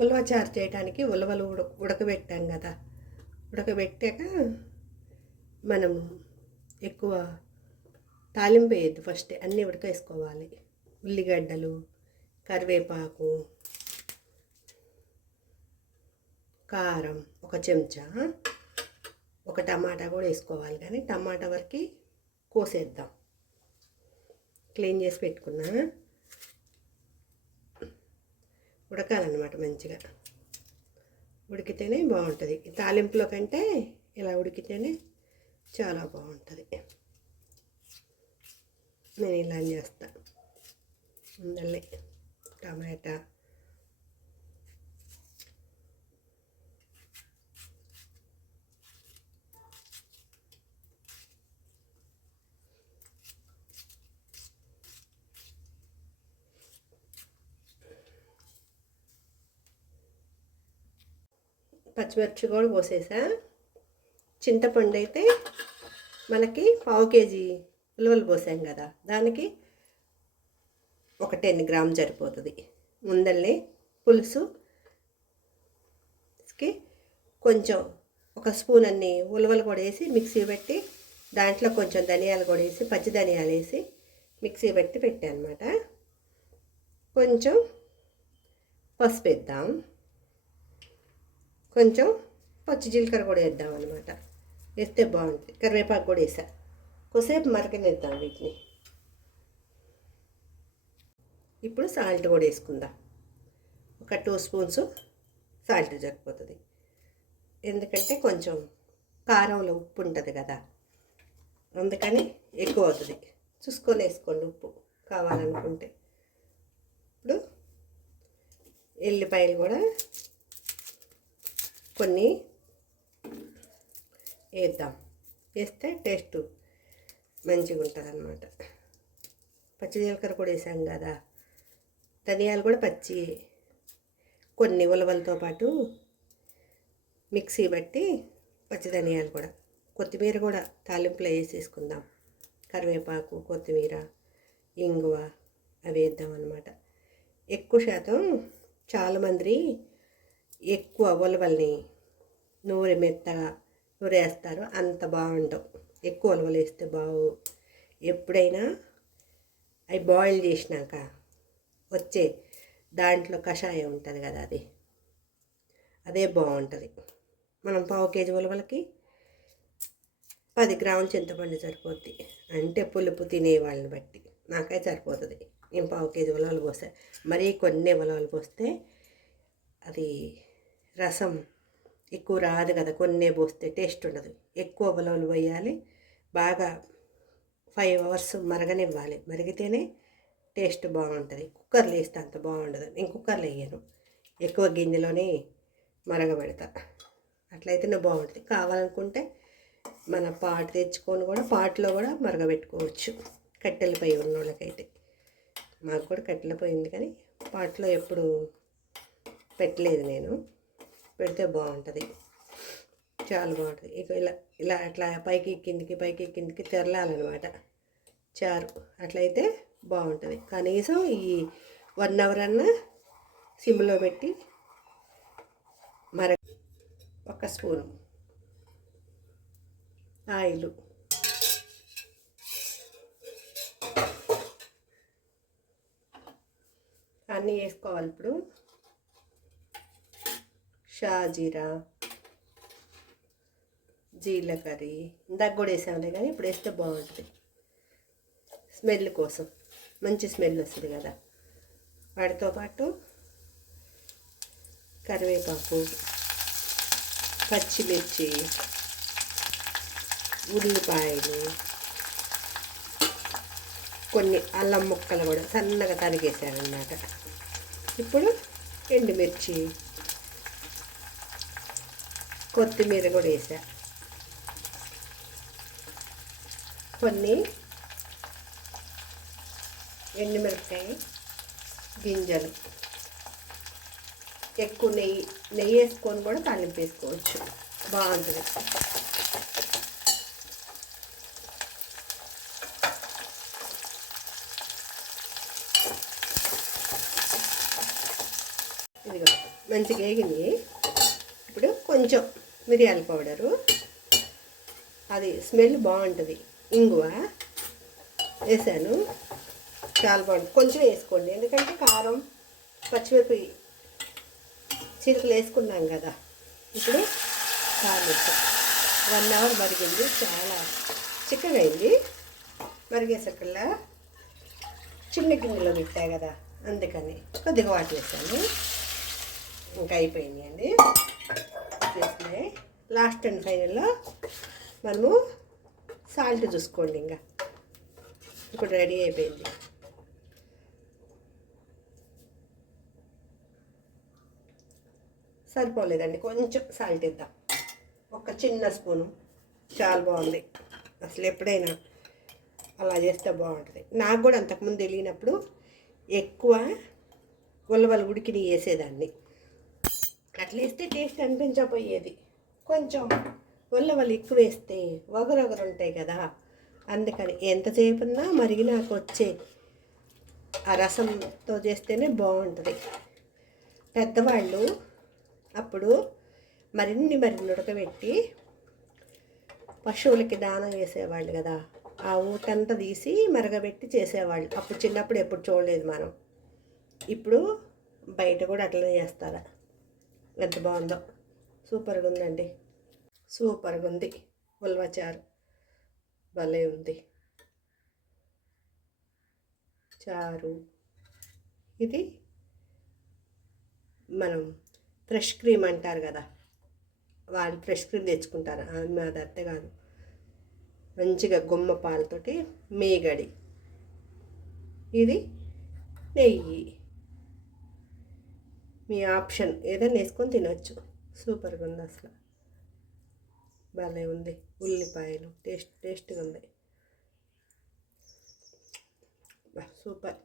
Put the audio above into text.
ఉలవ చారు చేయడానికి ఉలవలు ఉడక ఉడకబెట్టాం కదా. ఉడకబెట్టాక మనం ఎక్కువ తాలింపు వేయద్దు ఫస్ట్ అన్నీ ఉడకేసుకోవాలి. ఉల్లిగడ్డలు కరివేపాకు కారం ఒక చెంచా ఒక టమాటా కూడా వేసుకోవాలి కానీ టమాటా వరకు కోసేద్దాం. క్లీన్ చేసి పెట్టుకున్నా. ఉడకాలన్నమాట మంచిగా. ఉడికితేనే బాగుంటుంది. తాలింపులో కంటే ఇలా ఉడికితేనే చాలా బాగుంటుంది. నేను ఇలా చేస్తా. మళ్ళీ టమాటా పచ్చిమిర్చి కూడా పోసేసా. చింతపండు అయితే మనకి పావు కేజీ ఉలవలు పోసాం కదా దానికి ఒక టెన్ గ్రామ్ సరిపోతుంది. ముందల్ని పులుసుకి కొంచెం ఒక స్పూన్ అన్ని ఉలవలు కూడా వేసి మిక్సీ పెట్టి దాంట్లో కొంచెం ధనియాలు కూడా వేసి పచ్చి ధనియాలు వేసి మిక్సీ పెట్టి పెట్టాను అనమాట కొంచెం పసుపు వేద్దాం. కొంచెం పచ్చి జీలకర్ర కూడా వేద్దాం అనమాట వేస్తే బాగుంటుంది. కరివేపాకు కూడా వేసా. కొసేపు మరకనిద్దాం వీటిని. ఇప్పుడు సాల్ట్ కూడా వేసుకుందాం. ఒక టూ స్పూన్స్ సాల్ట్ జరిపోతుంది ఎందుకంటే కొంచెం కారంలో ఉప్పు ఉంటుంది కదా. అందుకని ఎక్కువ అవుతుంది. చూసుకొని వేసుకోండి ఉప్పు కావాలనుకుంటే. ఇప్పుడు ఎల్లిపాయలు కూడా కొన్ని వేద్దాం. వేస్తే టేస్ట్ మంచిగా ఉంటుంది అన్నమాట పచ్చి జీలకర్ర కూడా వేసాం కదా. ధనియాలు కూడా పచ్చి కొన్ని ఉలవలతో పాటు మిక్సీ బట్టి పచ్చి ధనియాలు కూడా. కొత్తిమీర కూడా తాలింపులో వేసేసుకుందాం. కరివేపాకు కొత్తిమీర ఇంగువ అవి వేద్దాం అనమాట ఎక్కువ శాతం చాలామంది ఎక్కువ ఉలవల్ని నూనె మెత్తగా నూరేస్తారు అంత బాగుండవు. ఎక్కువ ఉలవలు వేస్తే బాగు ఎప్పుడైనా అవి బాయిల్ చేసినాక వచ్చే దాంట్లో కషాయం ఉంటుంది కదా అది. అదే బాగుంటుంది. మనం పావు కేజీ ఉలవలకి పది గ్రాములు చింతపండు సరిపోద్ది. అంటే పులుపు తినే వాళ్ళని బట్టి. నాకే సరిపోతుంది. నేను పావు కేజీ ఉలవలు పోస్తాను మరీ కొన్ని ఉలవలు పోస్తే అది రసం ఎక్కువ రాదు కదా కొన్నే పోస్తే టేస్ట్ ఉండదు. ఎక్కువ ఉలవలు పోయాలి బాగా ఫైవ్ అవర్స్ మరగనివ్వాలి. మరిగితేనే టేస్ట్ బాగుంటుంది. కుక్కర్లో వేస్తే అంత బాగుండదు. నేను కుక్కర్లో వేయను. ఎక్కువ గింజలోనే మరగబెడతా. అట్లయితేనే బాగుంటుంది. కావాలనుకుంటే మన పాటు తెచ్చుకొని కూడా పాటలో కూడా మరగబెట్టుకోవచ్చు. కట్టెల పొయ్యి ఉన్న వాళ్ళకైతే మాకు కూడా కట్టెల పొయ్యి ఉంది కానీ పాటలో ఎప్పుడు పెట్టలేదు నేను. పెడితే బాగుంటుంది. చాలా బాగుంటుంది. ఇక ఇలా ఇలా అట్లా పైకి కిందికి పైకి కిందికి తెరలాలన్నమాట. చారు. అట్లయితే బాగుంటుంది. కనీసం ఈ వన్ అవర్ అన్నా సిమ్లో పెట్టి మర ఒక స్పూను ఆయిల్. అన్నీ వేసుకోవాలి ఇప్పుడు. షాజీరా జీలకర్రీ ఇందాక కూడా వేసాంలే కానీ ఇప్పుడు వేస్తే బాగుంటుంది. స్మెల్ కోసం మంచి స్మెల్ వస్తుంది కదా. వాటితో పాటు కరివేపాకు పచ్చిమిర్చి ఉల్లిపాయలు కొన్ని అల్లం ముక్కలు కూడా సన్నగా తరిగేసానమాట ఇప్పుడు ఎండుమిర్చి కొత్తిమీర కూడా వేసా. కొన్ని ఎండుమిరపకాయ గింజలు. ఎక్కువ నెయ్యి నెయ్యి వేసుకొని కూడా తాలింపు వేసుకోవచ్చు. బాగుంటుంది. ఇదిగో మంచిగా వేగింది. ఇప్పుడు కొంచెం మిరియాల పౌడరు. అది స్మెల్ బాగుంటుంది. ఇంగువ వేసాను. చాలా బాగుంటుంది కొంచెం వేసుకోండి. ఎందుకంటే కారం పచ్చిమిరపి చిరుకలు వేసుకున్నాం కదా. ఇప్పుడు కారం వేస్తాం వన్ అవర్ మరిగింది. చాలా చిక్కగా అయింది. మరిగేసరికల్లా చిన్న గిన్నెలో పెట్టా కదా. అందుకని కొద్దిగా వాటర్ వేసాను. ఇంకా అయిపోయింది అండి వేసినాయి లాస్ట్ అండ్ ఫైనల్లో మనము సాల్ట్ చూసుకోండి ఇంకా. ఇప్పుడు రెడీ అయిపోయింది. సరిపోలేదండి. కొంచెం సాల్ట్ ఇద్దాం ఒక చిన్న స్పూను. చాలా బాగుంది. అసలు ఎప్పుడైనా అలా చేస్తే బాగుంటుంది. నాకు కూడా అంతకుముందు వెళ్ళినప్పుడు ఎక్కువ ఉల్లవల ఉడికిని వేసేదాన్ని. అట్లా టేస్ట్ అనిపించకపోయేది కొంచెం ఉల్లవలు ఎక్కువ వేస్తే ఒగరొగరు ఉంటాయి కదా. అందుకని ఎంతసేపున్నా మరిగి నాకు వచ్చే ఆ రసంతో చేస్తేనే బాగుంటుంది పెద్దవాళ్ళు అప్పుడు మరిన్ని మరిన్ని ఉడకబెట్టి పశువులకి దానం వేసేవాళ్ళు కదా. ఆ ఊటంతా తీసి మరగబెట్టి చేసేవాళ్ళు. అప్పుడు చిన్నప్పుడు ఎప్పుడు చూడలేదు మనం. ఇప్పుడు బయట కూడా అట్లనే చేస్తారా? ఎంత బాగుందో. సూపర్గా ఉందండి సూపర్గా ఉంది ఉల్వచారు. భలే ఉంది. చారు. ఇది మనం ఫ్రెష్ క్రీమ్ అంటారు కదా. వాళ్ళు ఫ్రెష్ క్రీమ్ తెచ్చుకుంటారు. ఆ, మాది అత్తే కాదు. మంచిగా గుమ్మ పాలతోటి మేగడి. ఇది నెయ్యి. మీ ఆప్షన్ ఏదైనా వేసుకొని తినొచ్చు. సూపర్గా ఉంది అసలు. భలే ఉంది. ఉల్లిపాయలు టేస్ట్ టేస్ట్గా ఉంది. సూపర్.